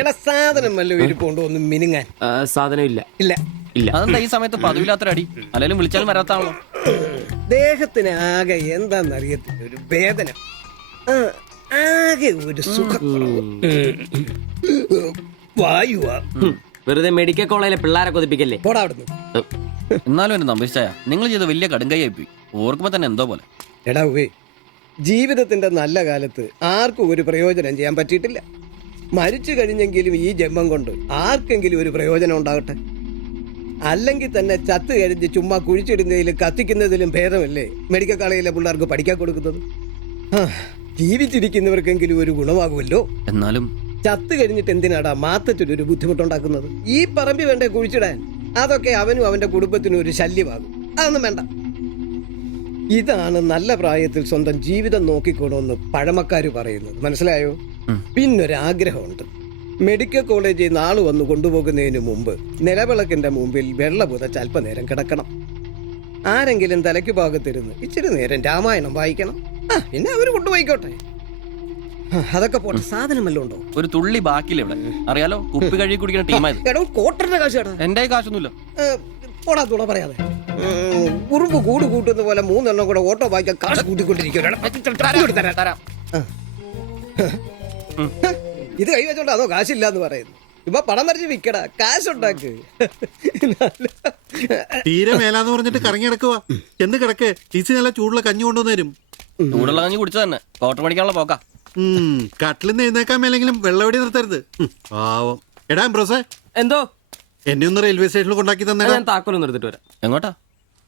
എടാ സാധനം വല്ല ഇരിപ്പുണ്ടോ ഒന്ന് മിനുങ്ങാൻ? സാധനം ഇല്ല. ഇല്ല ഇല്ല. അതെന്താ ഈ സമയത്ത് പതിവില്ലാത്തൊരടി? അല്ലെങ്കിലും വിളിച്ചാലും വരാത്താണല്ലോ. ദേഹത്തിന് ആകെ എന്താന്നറിയത്തില്ല, ഒരു വേദന, ആകെ ഒരു സുഖം. വായുവാ. വെറുതെ മെഡിക്കൽ കോളേജിലെ പിള്ളേരെ കൊതിപ്പിക്കല്ലേ. പോടാ അവിടുന്ന്. എന്നാലും എന്നെ നമ്പിച്ചായ നിങ്ങൾ ചെയ്ത വലിയ കടുങ്കയായി പോയി. ഓർക്കുമ്പോ തന്നെ എന്തോ പോലെ. എടാ ഉവേ, ജീവിതത്തിന്റെ നല്ല കാലത്ത് ആർക്കും ഒരു പ്രയോജനം ചെയ്യാൻ പറ്റിയിട്ടില്ല. മരിച്ചു കഴിഞ്ഞെങ്കിലും ഈ ജന്മം കൊണ്ട് ആർക്കെങ്കിലും ഒരു പ്രയോജനം ഉണ്ടാകട്ടെ. അല്ലെങ്കിൽ തന്നെ ചത്ത് കഴിഞ്ഞ് ചുമ്മാ കുഴിച്ചിടുന്നതിലും കത്തിക്കുന്നതിലും ഭേദമല്ലേ മെഡിക്കൽ കോളേജിലെ പിള്ളേർക്ക് പഠിക്കാൻ കൊടുക്കുന്നത്. ജീവിച്ചിരിക്കുന്നവർക്കെങ്കിലും ഒരു ഗുണമാകുമല്ലോ. എന്നാലും ചത്ത് കഴിഞ്ഞിട്ട് എന്തിനാടാ മാത്തത്തിനൊരു ബുദ്ധിമുട്ടുണ്ടാക്കുന്നത്? ഈ പറമ്പി വേണ്ടേ കുഴിച്ചിടാൻ? അതൊക്കെ അവനും അവന്റെ കുടുംബത്തിനും ഒരു ശല്യമാകും. അതൊന്നും വേണ്ട. ഇതാണ് നല്ല പ്രായത്തിൽ സ്വന്തം ജീവിതം നോക്കിക്കോണമെന്ന് പഴമക്കാര് പറയുന്നത്, മനസ്സിലായോ? പിന്നൊരാഗ്രഹമുണ്ട്. മെഡിക്കൽ കോളേജിൽ നാള് വന്ന് കൊണ്ടുപോകുന്നതിന് മുമ്പ് നിലവിളക്കിന്റെ മുമ്പിൽ വെള്ള പുതച്ച് അല്പനേരം കിടക്കണം. ആരെങ്കിലും തലയ്ക്ക് ഭാഗത്തിരുന്ന് ഇച്ചിരി നേരം രാമായണം വായിക്കണം. പിന്നെ അവര് കൊണ്ടുപോയിക്കോട്ടെ. അതൊക്കെ പോട്ടെ, സാധനം വല്ലതും ഉണ്ടോ? ഒരു തുള്ളി ബാക്കിയില്ല ഇവിടെ. അറിയാലോ, കുപ്പി കഴുകി കുടിക്കുന്ന ടീമായത്. എടോ, കോട്ടറിന്റെ കാശ് കേട്ടോ. എന്റെ കാശൊന്നുമില്ല. പോടാ തുണ പറയാതെ. ഉറുമ്പ് കൂട് കൂട്ടുന്ന പോലെ 3 എണ്ണം കൂടെ ഓട്ടോ വായിക്കാൻ കാശ് കൂട്ടിക്കൊണ്ടിരിക്കും. ഇത് കൈവച്ചോണ്ട് അതോ കാശില്ലാന്ന് പറയുന്നു. ഇപ്പൊ പണം വരച്ച് വിക്കടാ, കാശുണ്ടാക്ക്. തീരെ മേലാന്ന് പറഞ്ഞിട്ട് കറങ്ങി കിടക്കുക. എന്ത് കിടക്ക്? ഈസി നല്ല ചൂടുള്ള കഞ്ഞി കൊണ്ടുവന്ന് തരും. ചൂടുള്ള കഞ്ഞി കുടിച്ചു തന്നെ കോട്ടർ മേടിക്കാനുള്ള പോക്കാ. കട്ടിലിന്ന് എഴുന്നേക്കാൻ മേലെങ്കിലും വെള്ളവടി നിർത്തരുത്. പാവം. എടാ ബ്രോസേ, എന്തോ എന്നെ ഒന്ന് റെയിൽവേ സ്റ്റേഷനിൽ കൊണ്ടാക്കി തന്നെ. ഞാൻ താക്കോലൊന്നും എടുത്തിട്ട് വരാം. എങ്ങോട്ടാ?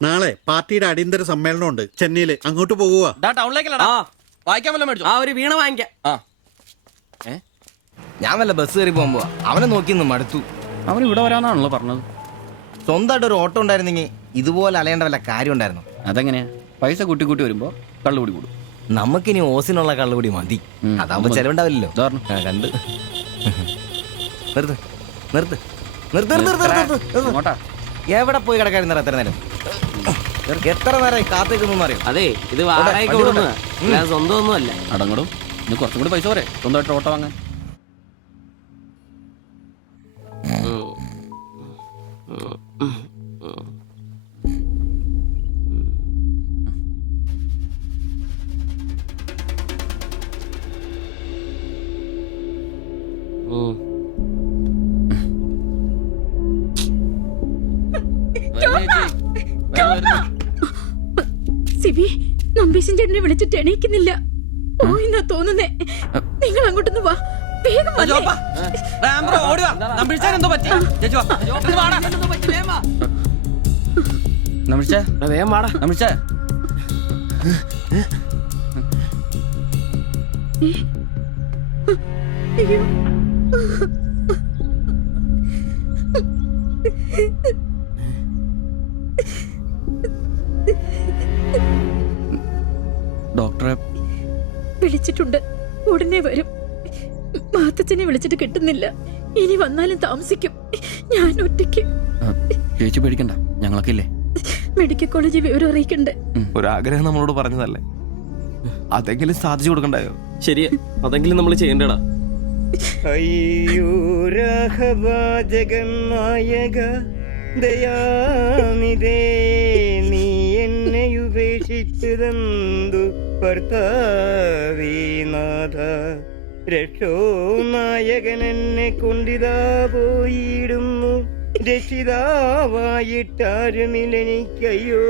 നാളെ പാർട്ടിയുടെ അടിയന്തര സമ്മേളനം ഉണ്ട് ചെന്നൈയില്. അങ്ങോട്ട് പോകുക. ടൗണിലേക്കല്ല, വായിക്കാൻ വല്ല മേടിച്ചോ? ഒരു വീണ വാങ്ങിക്കാം. ഞാൻ വല്ല ബസ് കയറി പോകുമ്പോ അവനെ നോക്കിന്ന് മടുത്തു. അവൻ ഇവിടെ വരാന്നാണല്ലോ പറഞ്ഞത്. സ്വന്തമായിട്ട് ഒരു ഓട്ടോ ഉണ്ടായിരുന്നെങ്കിൽ ഇതുപോലെ അലയേണ്ട വല്ല കാര്യം ഉണ്ടായിരുന്നു. അതെങ്ങനെയാ? പൈസ കൂട്ടി കൂട്ടി വരുമ്പോ കള്ളുകൂടി കൂടും. നമുക്കിനി ഓസിനുള്ള കള്ളുകൂടി മതി. അതാവുമ്പോ ചെലവുണ്ടാവില്ലല്ലോ. കണ്ട് നിർത്ത് നിർത്ത് നിർത്ത് നിർത്ത്. എവിടെ പോയി കിടക്കായിരുന്നു എത്ര നേരം? എത്ര നേരമായി കാത്തേക്കൊന്നും അറിയാം. അതെ, ഇത് വാടകയ്ക്ക് കൊടുക്കുന്നത്, സ്വന്തം ഒന്നും അല്ല. അടങ്ങടും. ഇന്ന് കുറച്ചും കൂടി പൈസ പോരെ സ്വന്തമായിട്ട് ഓട്ടോ വാങ്ങാൻ. സിബി, നമ്പീശൻ ചേട്ടനെ വിളിച്ചിട്ട് എണീക്കുന്നില്ല. പോയിന്നാ തോന്നുന്നേ. നിങ്ങൾ അങ്ങോട്ടൊന്ന് വാ, വേഗം വന്നേ. വേഗം വാടാ. അയ്യോ, ഡോക്ടറെ വിളിച്ചിട്ടുണ്ട്, ഉടനെ വരും. മാത്തച്ഛനെ വിളിച്ചിട്ട് കിട്ടുന്നില്ല. ഇനി വന്നാലും താമസിക്കും. ഞാൻ ഒറ്റയ്ക്ക്. ചേച്ചി പേടിക്കണ്ട, ഞങ്ങളൊക്കെ ഇല്ലേ. മെഡിക്കൽ കോളേജിൽ വിവരം അറിയിക്കണ്ടേ? ഒരാഗ്രഹം നമ്മളോട് പറഞ്ഞതല്ലേ, അതെങ്കിലും സാധിച്ചു കൊടുക്കണ്ടായോ? ശരിയാ, അതെങ്കിലും നമ്മൾ ചെയ്യണ്ടടാ. അയ്യോ രാഘവാജകനായക ദയാനിധേ, നീ എന്നെ ഉപേക്ഷിച്ചതെന്തു ഭർത്താവീനാഥ. രക്ഷോ നായകൻ എന്നെ കൊണ്ടിതാ പോയിടുന്നു, രക്ഷിതാവായിട്ടാരുമില്ലെനിക്കയ്യോ.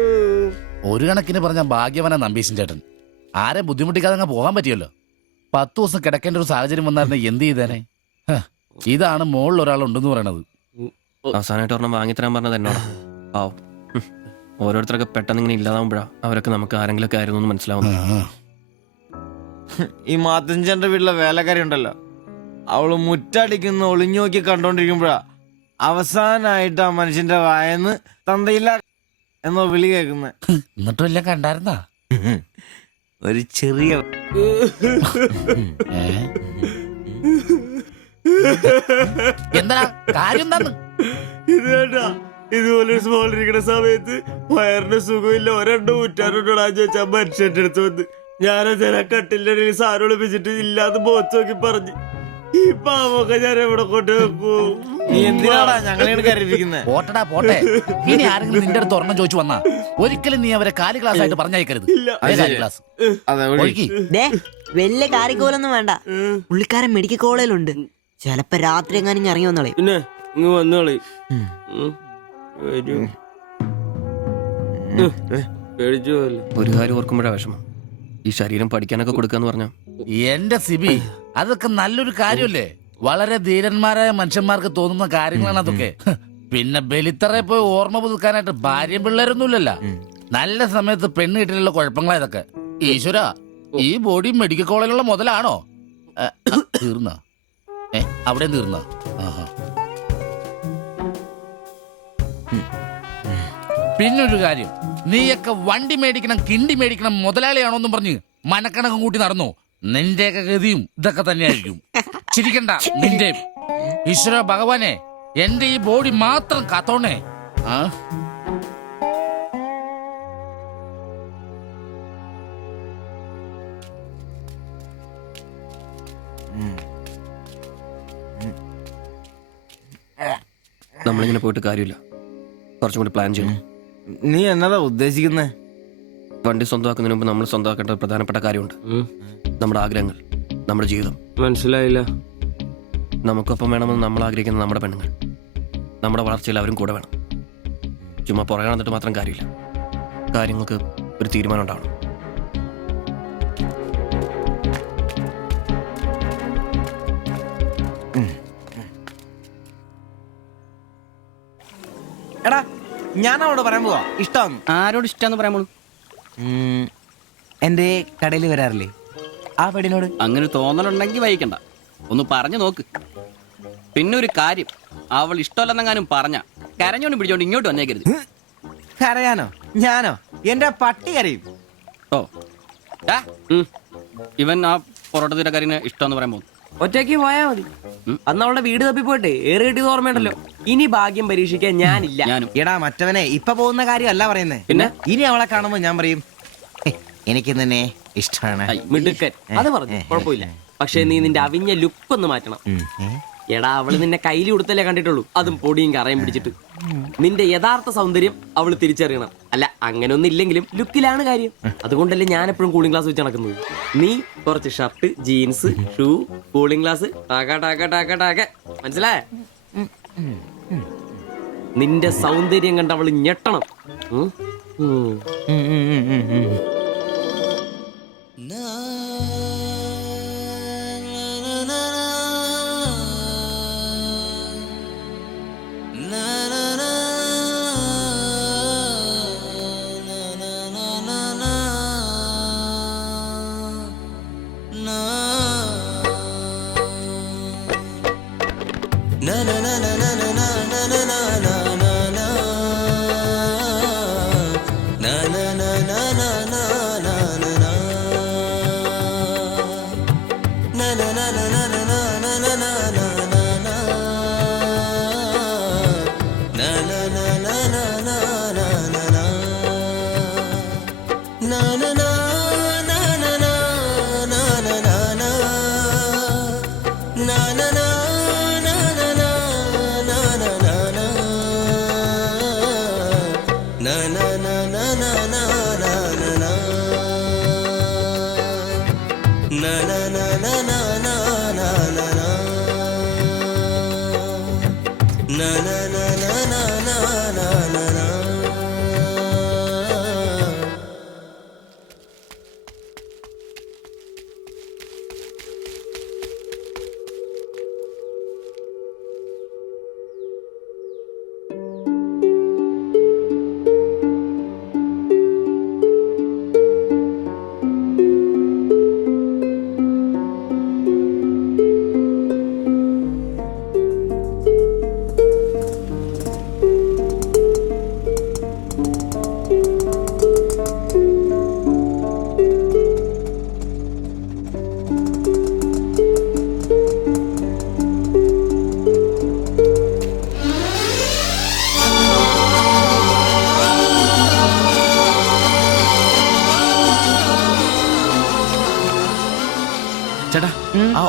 ഒരു കണക്കിന് പറഞ്ഞ ഭാഗ്യവനാ നമ്പീശൻ ചേട്ടൻ. ആരെ ബുദ്ധിമുട്ടിക്കാതെ അങ്ങ് പോകാൻ പറ്റിയല്ലോ. 10 ദിവസം കിടക്കേണ്ട ഒരു സാഹചര്യം വന്നായിരുന്നെ എന്ത് ചെയ്തേനെ? ഇതാണ് മോളിൽ ഒരാളുണ്ടെന്ന് പറയണത്. അവസാനമായിട്ട് ഒരെണ്ണം വാങ്ങിത്തരാൻ പറഞ്ഞത് എന്നോട്. ആവും. ഓരോരുത്തരൊക്കെ പെട്ടെന്ന് ഇങ്ങനെ ഇല്ലാതാവുമ്പോഴാ അവരൊക്കെ നമുക്ക് ആരെങ്കിലൊക്കെ ആയിരുന്നു എന്ന് മനസ്സിലാവുന്നു. ഈ മാത്തഞ്ചന്റെ വീട്ടിലെ വേലക്കാരി ഉണ്ടല്ലോ, അവള് മുറ്റടിക്കുന്ന ഒളിഞ്ഞു നോക്കി കണ്ടോണ്ടിരിക്കുമ്പോഴാ അവസാനായിട്ട് ആ മനുഷ്യന്റെ വായന്ന് തന്തയില്ല എന്നോ വിളി കേൾക്കുന്നത്. എന്നിട്ടും എല്ലാം കണ്ടായിരുന്നാ? ഒരു ചെറിയ എന്താ കാര്യം? എന്താന്ന് ഇത് കേട്ടാ, ഇതുപോലെ സ്മോൾ ഇരിക്കുന്ന സമയത്ത് വയറിന് സുഖമില്ല, ഒരെണ്ണം ഊറ്റാറുണ്ടോടാ ചോദിച്ചാ മനുഷ്യന്റെ അടുത്ത് വന്ന് ഞാനതിനെ കട്ടിലിന്റെ ഇടയിൽ സാറ് വിളിപ്പിച്ചിട്ട് ഇല്ലാതെ ബോച്ച് നോക്കി പറഞ്ഞു ഈ പാവൊക്കെ ഞാൻ എവിടെ കൊണ്ട് വെക്കൂ. നീ എന്തിനാടാ ഞങ്ങളെയാണ് കരയിപ്പിക്കുന്നത്? പോട്ടടാ പോട്ടെ. ഇനി ആരെങ്കിലും നിന്റെ അടുത്ത് ഒരെണ്ണം ചോദിച്ചു വന്നാ ഒരിക്കലും നീ അവരെ കാലി ക്ലാസ് ആയിട്ട് പറഞ്ഞയക്കരുത്. അതേ കാലി ക്ലാസ് അതെ ഒഴുക്കി. ദേ വലിയ കാരിക്കോലൊന്നും വേണ്ട, പുള്ളിക്കാരൻ മെഡിക്കൽ കോളേജിലുണ്ട്. ചിലപ്പോ രാത്രി എങ്ങാനും ഇറങ്ങി വന്നോളെ. പിന്നെ ഇങ്ങ് വന്നോളി. പേടിച്ചു പോയല്ലേ. ഒരു കാര്യം ഓർക്കുമ്പോഴാ വിഷമം. ഈ ശരീരം പഠിക്കാനൊക്കെ കൊടുക്കാന്ന് പറഞ്ഞാ എന്റെ സിബി, അതൊക്കെ നല്ലൊരു കാര്യമല്ലേ? വളരെ ധീരന്മാരായ മനുഷ്യന്മാർക്ക് തോന്നുന്ന കാര്യങ്ങളാണ് അതൊക്കെ. പിന്നെ ബലിത്തറയെ പോയി ഓർമ്മ പുതുക്കാനായിട്ട് ഭാര്യയും പിള്ളേരൊന്നുമില്ലല്ലോ. നല്ല സമയത്ത് പെണ്ണ് കിട്ടിയുള്ള കുഴപ്പങ്ങളാ ഇതൊക്കെ. ഈശ്വര, ഈ ബോഡി മെഡിക്കൽ കോളേജിലുള്ള മുതലാണോ? തീർന്ന അവിടെ തീർന്ന. പിന്നൊരു കാര്യം, നീയൊക്കെ വണ്ടി മേടിക്കണം, കിണ്ടി മേടിക്കണം, മുതലാളിയാണോന്നും പറഞ്ഞ് മനക്കണക്കും കൂട്ടി നടന്നു. നിന്റെയൊക്കെ ഗതിയും ഇതൊക്കെ തന്നെയായിരിക്കും. ചിരിക്കണ്ട നിന്റെ. ഈശ്വര ഭഗവാനെ, എന്റെ ഈ ബോഡി മാത്രം കാത്തോണേ. ആ നമ്മളിങ്ങനെ പോയിട്ട് കാര്യമില്ല. കുറച്ചും കൂടി പ്ലാൻ ചെയ്യണം. നീ എന്നതാ ഉദ്ദേശിക്കുന്നേ? വണ്ടി സ്വന്തമാക്കുന്നതിന് മുമ്പ് നമ്മൾ സ്വന്തമാക്കേണ്ട ഒരു പ്രധാനപ്പെട്ട കാര്യമുണ്ട്. നമ്മുടെ ആഗ്രഹങ്ങൾ, നമ്മുടെ ജീവിതം. മനസ്സിലായില്ല. നമുക്കൊപ്പം വേണമെന്ന് നമ്മൾ ആഗ്രഹിക്കുന്ന നമ്മുടെ പെണ്ണുങ്ങൾ. നമ്മുടെ വളർച്ചയിൽ അവരും കൂടെ വേണം. ചുമ്മാ പുറകെ നടന്നിട്ട് മാത്രം കാര്യമില്ല. കാര്യങ്ങൾക്ക് ഒരു തീരുമാനം ഉണ്ടാവണം. എടാ ഞാൻ അവളോട് പറയാൻ പോവാ ഇഷ്ടം. ആരോട് ഇഷ്ടാന്ന് പറയാൻ പോണു? എന്റെ കടയിൽ വരാറില്ലേ ആ പെടിനോട്? അങ്ങനെ തോന്നലുണ്ടെങ്കിൽ വൈകണ്ട, ഒന്ന് പറഞ്ഞു നോക്ക്. പിന്നെ ഒരു കാര്യം, അവൾ ഇഷ്ടമല്ലെന്നെങ്ങാനും പറഞ്ഞ കരഞ്ഞോണ്ട് പിടിച്ചോണ്ട് ഇങ്ങോട്ട് വന്നേക്കരുത്. കരയാനോ? ഞാനോ? എന്റെ പട്ടി കരയും. ഓ ഇവൻ ആ പൊറോട്ട തീരക്കാരിനെ ഇഷ്ടമെന്ന് പറയാൻ പോകുന്നു. ഒറ്റയ്ക്ക് പോയാ മതി. അന്ന് അവളുടെ വീട് തപ്പി പോയിട്ട് ഏറെ കിട്ടിയത് ഓർമ്മയുണ്ടല്ലോ. ഇനി ഭാഗ്യം പരീക്ഷിക്കാൻ ഞാനില്ല. ഞാനും. എടാ മറ്റവനെ ഇപ്പൊ പോകുന്ന കാര്യമല്ല പറയുന്നേ. പിന്നെ ഇനി അവളെ കാണുമ്പോ ഞാൻ പറയും എനിക്ക് തന്നെ ഇഷ്ടമാണ്. മിടുക്കൻ. അത് പറഞ്ഞു കുഴപ്പമില്ല. പക്ഷെ നീ നിന്റെ അവിഞ്ഞ ലുക്ക് ഒന്ന് മാറ്റണം. എടാ അവള് നിന്നെ കയ്യിൽ കൊടുത്തല്ലേ കണ്ടിട്ടുള്ളൂ, അതും പൊടിയും കറയും പിടിച്ചിട്ട്. നിന്റെ യഥാർത്ഥ സൗന്ദര്യം അവള് തിരിച്ചറിയണം. അല്ല അങ്ങനെ ഒന്നും ഇല്ലെങ്കിലും ലുക്കിലാണ് കാര്യം. അതുകൊണ്ടല്ലേ ഞാൻ എപ്പോഴും കൂളിംഗ് ഗ്ലാസ് വെച്ച് നടക്കുന്നത്. നീ കുറച്ച് shirt, jeans, shoe, cooling glass, മനസ്സിലായ? നിന്റെ സൗന്ദര്യം കണ്ട് അവള് ഞെട്ടണം. na na na na na na na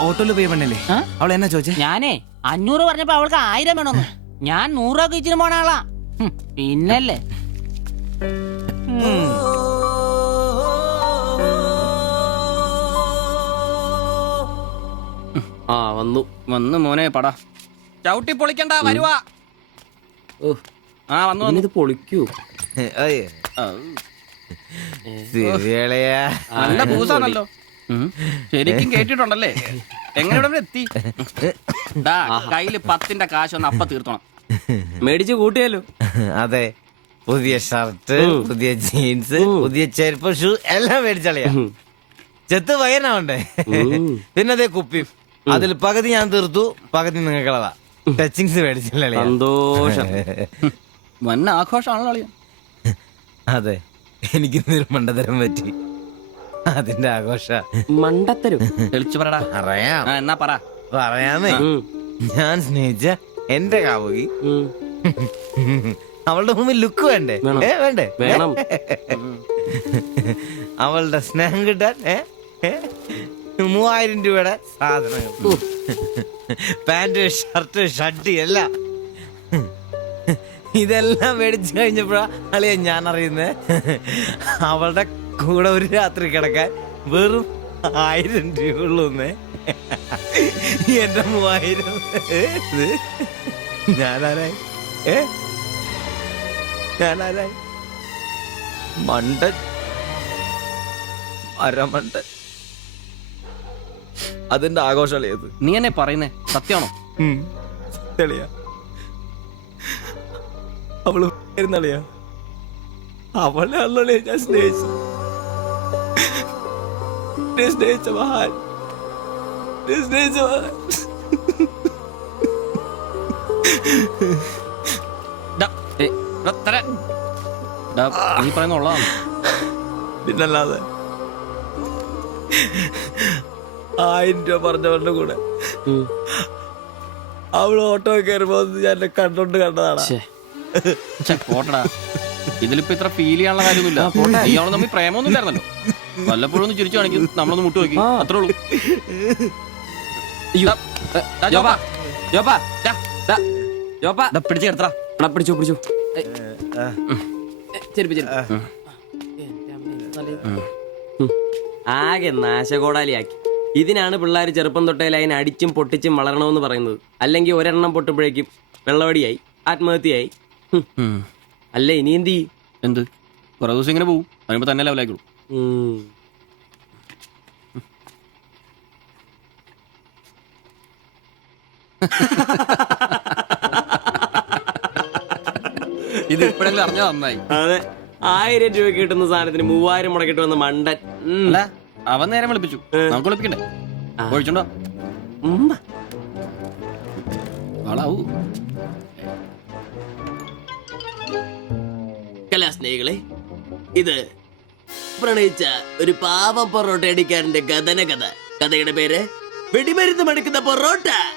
ഓട്ടോയിൽ പോയി പെണ്ണല്ലേ അവൾ എന്നാ ചോദിച്ചേ? ഞാനേ 500 പറഞ്ഞപ്പോ അവൾക്ക് 1000 വേണമെന്ന്. ഞാൻ 100 ഒക്കെ ഇച്ചിരി പോണ ആളാ. പിന്നല്ലേ ആ വന്നു. വന്ന് മോനെ പടാ ചവിട്ടി പൊളിക്കണ്ട വരുവാ. ഓ, ആ വന്നു വന്നു. ഇത് പൊളിക്കൂ. ഏയ്. ശരിയളയാ. നല്ല പൂസാണല്ലോ. ശരിക്കും കേട്ടിട്ടുണ്ടല്ലേ? എങ്ങനെ ഇവിടെ വരെ എത്തി? ഡാ, കയ്യില് 10ന്റെ കാശൊന്ന് അപ്പ തീർത്തോണം. മേടിച്ച് കൂട്ടിയാലോ? അതെ, പുതിയ ഷർട്ട്, പുതിയ ജീൻസ്, പുതിയ ചെരുപ്പ്, ഷൂ എല്ലാം മേടിച്ചളിയാ. ചെത്ത് പയ്യനാവണ്ടേ? പിന്നെ അതേ കുപ്പി, അതിൽ പകുതി ഞാൻ തീർത്തു, പകുതി നിങ്ങൾക്കുള്ളതാ. ടച്ചിങ്സ് മേടിച്ചില്ലേ? സന്തോഷം. വന്ന ആഘോഷമാണല്ലോ അളിയാ. അതെ, എനിക്ക് മണ്ടതരം പറ്റി, അതിന്റെ ആഘോഷ. മണ്ടത്തരും തെളിച്ചു പറടാ. പറയാം, എന്നാ പറ. പറയാമേ. ഞാൻ സ്നേഹിച്ച എന്റെ കാമുകി അവളുടെ മുമ്പിൽ ലുക്ക് വേണ്ടേ? വേണ്ടേ? വേണം. അവളുടെ സ്നേഹം കിട്ടാൻ 3000 രൂപയുടെ സാധനങ്ങൾ, പാന്റ്, ഷർട്ട്, ഷഡ്ഡി എല്ലാം. ഇതെല്ലാം മേടിച്ചു കഴിഞ്ഞപ്പോഴാ അളിയ ഞാൻ അറിയുന്നത് അവളുടെ കൂടെ ഒരു രാത്രി കിടക്കാൻ വെറും 1000 രൂപ ഉള്ളൂന്നേ. എന്റെ 3000 ഞാനാരായി? ഞാനാരായി? മണ്ടൻ, അരമണ്ടൻ. അതിന്റെ ആഘോഷളിയത്. നീ എന്നെ പറയുന്നേ സത്യമാണോ? തെളിയാ, അവള് ളിയാ, അവളെ അല്ലേ ഞാൻ സ്നേഹിച്ചു. സ്നേഹിച്ച മഹാൻ, സ്നേഹിച്ച മഹാൻ. നീ പറയുന്ന ഉള്ളതാണ്. പിന്നല്ലാതെ 1000 രൂപ പറഞ്ഞവരുടെ കൂടെ അവള് ഓട്ടോ കയറുമ്പോ ഞാൻ കണ്ടോണ്ട് കണ്ടതാണ്. പോട്ടടാ, ഇതിലിപ്പോ ഇത്ര ഫീൽ ചെയ്യാനുള്ള കാര്യമൊന്നുമില്ല. ഇയാള് തമ്മിൽ പ്രേമൊന്നും ഇല്ലായിരുന്നല്ലോ. വല്ലപ്പോഴും ഒന്ന് ചിരിച്ചു കാണിക്കും, നമ്മളൊന്ന് മുട്ടു നോക്കി, അത്രേ ഉള്ളൂ. പിടിച്ചു കിടത്തടാ. പിടിച്ചു പിടിച്ചു. ആകെ നാശകോടാലിയാക്കി. ഇതിനാണ് പിള്ളേർ ചെറുപ്പം തൊട്ടേ ലൈൻ അടിച്ചും പൊട്ടിച്ചും വളരണമെന്ന് പറയുന്നത്. അല്ലെങ്കിൽ ഒരെണ്ണം പൊട്ടുമ്പോഴേക്കും വെള്ളവടിയായി, ആത്മഹത്യയായി. അല്ലേ, ഇനി എന്ത് ചെയ്യും? എന്ത് കുറെ ദിവസം ഇങ്ങനെ പോവും, പറയുമ്പോ തന്നെ ലെവലായിക്കോളൂ. ഇത് ഇപ്പോഴെങ്കിലും അറിഞ്ഞാ നന്നായി. അതെ, 1000 രൂപ കിട്ടുന്ന സാധനത്തിന് 3000 മുടക്കിട്ട് വന്ന മണ്ടൻ. അല്ല, അവൻ നേരം വിളിപ്പിച്ചു, നമുക്ക് വിളിപ്പിക്കണ്ടേ? ഒഴിച്ചുണ്ടോ? ആളാവൂ. കലാസ്നേഹികളെ, ഇത് പ്രണയിച്ച ഒരു പാവം പൊറോട്ട അടിക്കാരന്റെ കഥന കഥ. കഥയുടെ പേര് വെടിമരുന്ന് മടുക്കുന്ന പൊറോട്ട.